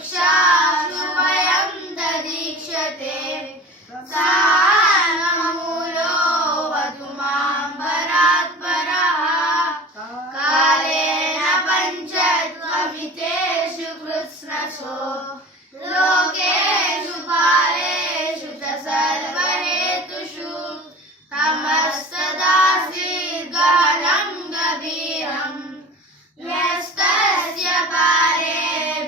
चक्षुषुभयं ददीक्ष्यते सानमूलो वतु मां परात्परः कालेन पञ्चत्वमितेषु कृत्स्नसो लोकेषु कालेषु च सर्वहेतुषु तमस्तदासीत् गहनं गभीरम् यस्तस्य पारे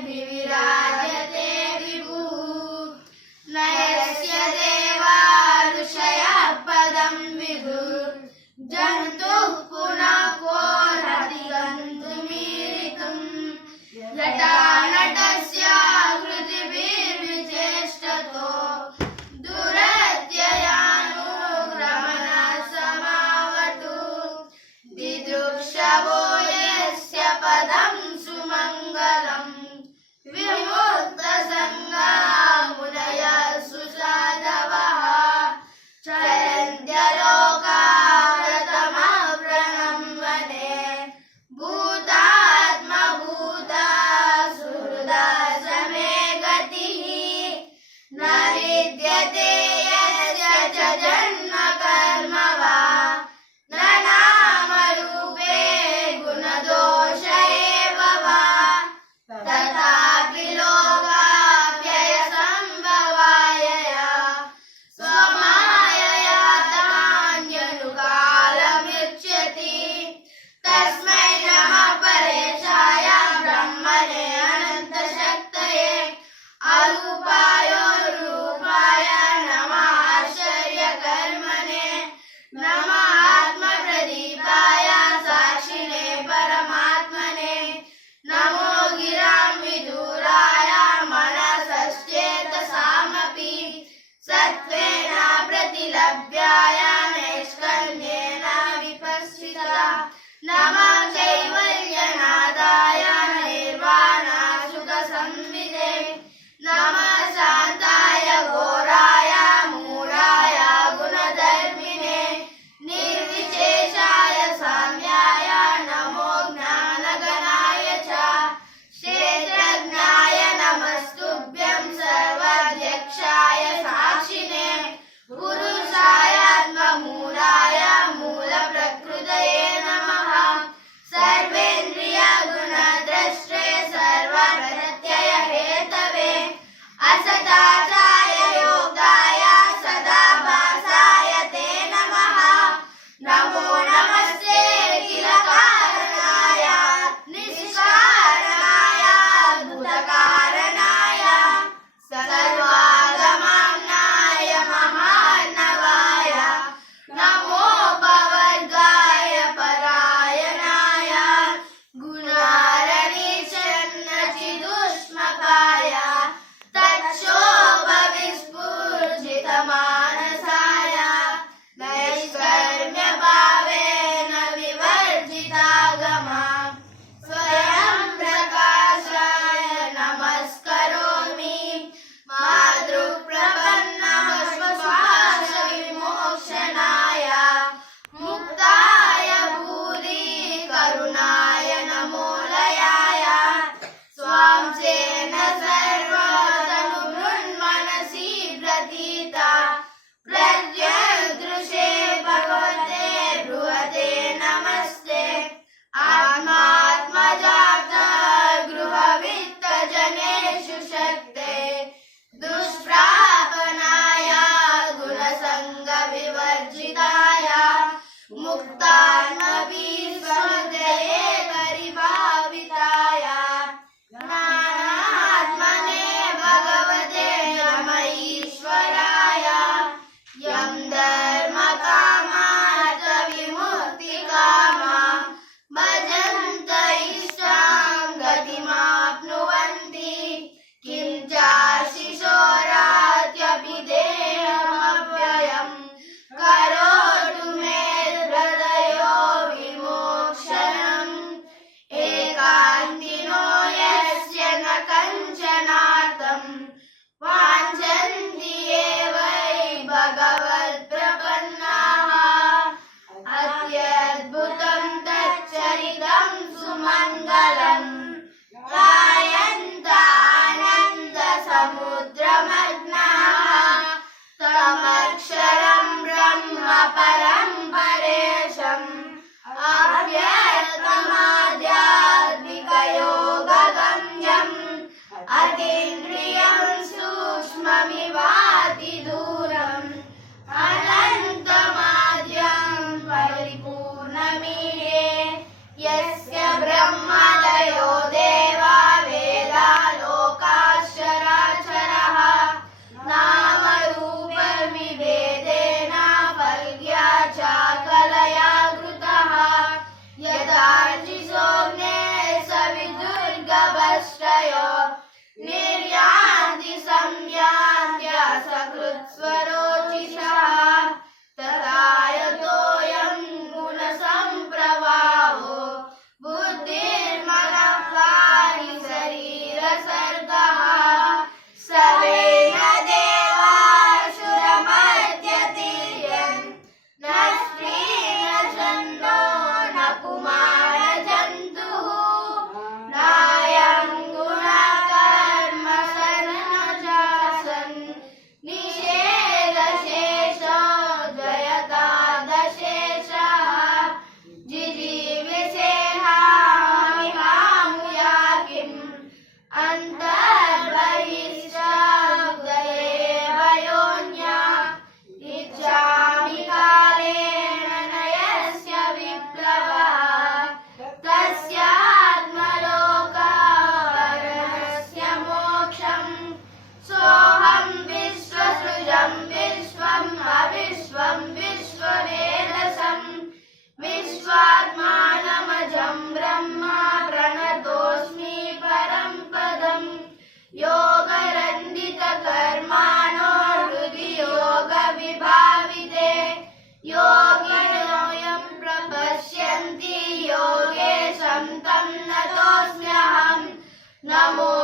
विविराजते विभुः न यस्य देवा ऋषयः पदं विदुः जन्तुः पुनः को नदिगन्तुमीरितुम् लटानटस्य कृतिभिर्विचेष्टतो दुरत्ययानुग्रमणः समावतु दिदृक्षवो यस्य पदं सुमङ्गलम् विमुक्तसङ्गः मुनयः सुसाधवः चरन्त्यलोकाव्रतमव्रणं वने भूतात्मभूता सुहृदा समे गतिः न विद्यते यस्य च जन्म कर्म वा न नामरूपे गुणदोष एव वा तथापि लोकाप्ययसम्भवायया स्वमायया तान्यनुकालमुच्यते तस्मै नमः परेशाय ब्रह्मणे अनन्तशक्तये अरूपायोरूपाय नमः आश्चर्यकर्मणे नमः आत्मप्रदीपाय साक्षिणे परमात्मने नमो गिरां विदुराय मनसश्चेतसामपि सत्त्वेन प्रतिलभ्याय नैष्कर्म्येन विपश्चिता नमः कैवल्यनादाय निर्वाणसुखसंविदे नमः शान्ताय घोराय मूढाय गुणधर्मिणे निर्विशेषाय साम्याय नमो ज्ञानगणाय च क्षेत्रज्ञाय नमस्तुभ्यं सर्वाध्यक्षाय साक्षिणे पुरुषायात्ममूलाय मूलप्रकृतये नमः सर्वेन्द्रियगुणद्रष्टे सर्वप्रत्ययहेतवे असदाचाय योगाय सदाभासाय ते नमः नमो नमस्ते किलकारणाय निष्कारणाय अद्भुतकारणाय सर्वागमनाय महार्णवाय नमो पवर्गाय परायणाय गुणारणिचन्नचिदुष्मकाय तच्छोभविस्फुर्जितमानसाय नैष्कर्म्यभावेन विवर्जितागमा स्वयं प्रकाशाय नमस्करोमि मातृप्रपन्नमश्वासविमोक्षणाय मुक्ताय भूरि करुणाय नमोलयाय स्वां सेन सर्वतनुमृन्मनसि प्रतीता प्रत्यदृशे भगवते बृहते नमस्ते आत्मात्मजात गृहवित्तजनेषु शक्ते दुष्प्रापनाय गुणसङ्गविवर्जिताय मुक्तात्मविस्मृतये परिभाविताय ज्ञानात्मने भगवते नम ईश्वराय यं धर्मकामात् विमुक्तिकामा भजन्त इष्टां गतिमाप्नुवन्ति किं चाशिशोरात्यपि देहमव्ययम् करोतु मे हृदयो विमोक्षणम् एकान्तिनो यस्य न कञ्चनार्थम् वाञ्छन्ति ये वै भगवत्प्रपन्नाः अत्यद्भुतं तच्चरितं सुमङ्गलम् गायन्त आनन्द तं नतोऽस्म्यहं नमो